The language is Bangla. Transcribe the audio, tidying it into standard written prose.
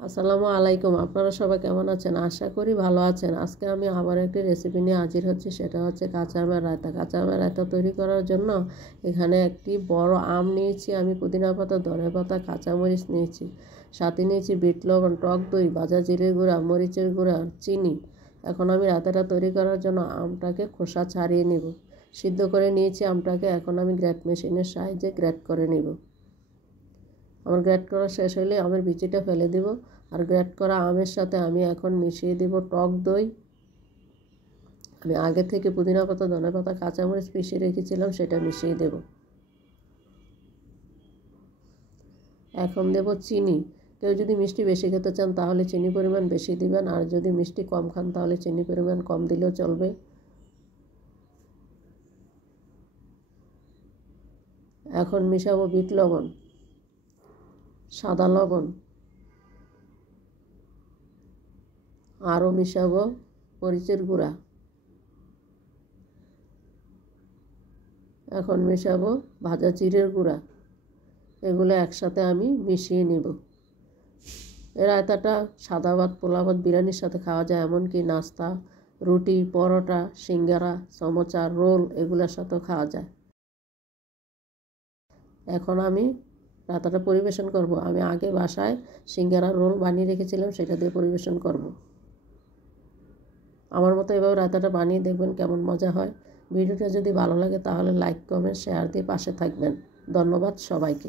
আসসালামু আলাইকুম। আপনারা সবাই কেমন আছেন? আশা করি ভালো আছেন। আজকে আমি আবার একটি রেসিপি নিয়ে হাজির হচ্ছি, সেটা হচ্ছে কাঁচা আমের রায়তা। কাঁচা আমের রায়তা তৈরি করার জন্য এখানে একটি বড় আম নিয়েছি, আমি পুদিনা পাতা, ধনেপাতা, কাঁচামরিচ নিয়েছি, সাথে নিয়েছি বিট লবণ, টক দই, ভাজা জিরের গুঁড়া, মরিচের গুঁড়া, চিনি। এখন আমি রায়তাটা তৈরি করার জন্য আমটাকে খোসা ছাড়িয়ে নিব। সিদ্ধ করে নিয়েছি আমটাকে, এখন আমি গ্রেট মেশিনের সাহায্যে গ্রেট করে নিব। আমার গ্রেট করা শেষ হলে আমের বিচিটা ফেলে দেব, আর গ্রেট করা আমের সাথে আমি এখন মিশিয়ে দেব টক দই। আমি আগে থেকে পুদিনা পাতা, ধনেপাতা, কাঁচামরিচ পিষে রেখেছিলাম, সেটা মিশিয়ে দেব। এখন দেব চিনি। কেউ যদি মিষ্টি বেশি খেতে চান তাহলে চিনি পরিমাণ বেশি দিবেন, আর যদি মিষ্টি কম খান তাহলে চিনি পরিমাণ কম দিলেও চলবে। এখন মিশাবো বিট লবণ, সাদা লবণ, আরও মিশাবো মরিচের গুঁড়া। এখন মেশাবো ভাজা জিরের গুঁড়া। এগুলো একসাথে আমি মিশিয়ে নেব। এই রায়তাটা সাদা ভাত, পোলা ভাত, বিরিয়ানির সাথে খাওয়া যায়, এমনকি নাস্তা, রুটি, পরোটা, সিঙ্গারা, সমোসা, রোল এগুলোর সাথেও খাওয়া যায়। এখন আমি রায়তাটা পরিবেশন করব। আমি আগে বাসায় সিঙ্গারা, রোল বানিয়ে রেখেছিলাম, সেটা দিয়ে পরিবেশন করব। আমার মতো এভাবে রায়তাটা বানিয়ে দেখবেন কেমন মজা হয়। ভিডিওটা যদি ভালো লাগে তাহলে লাইক, কমেন্ট, শেয়ার দিয়ে পাশে থাকবেন। ধন্যবাদ সবাইকে।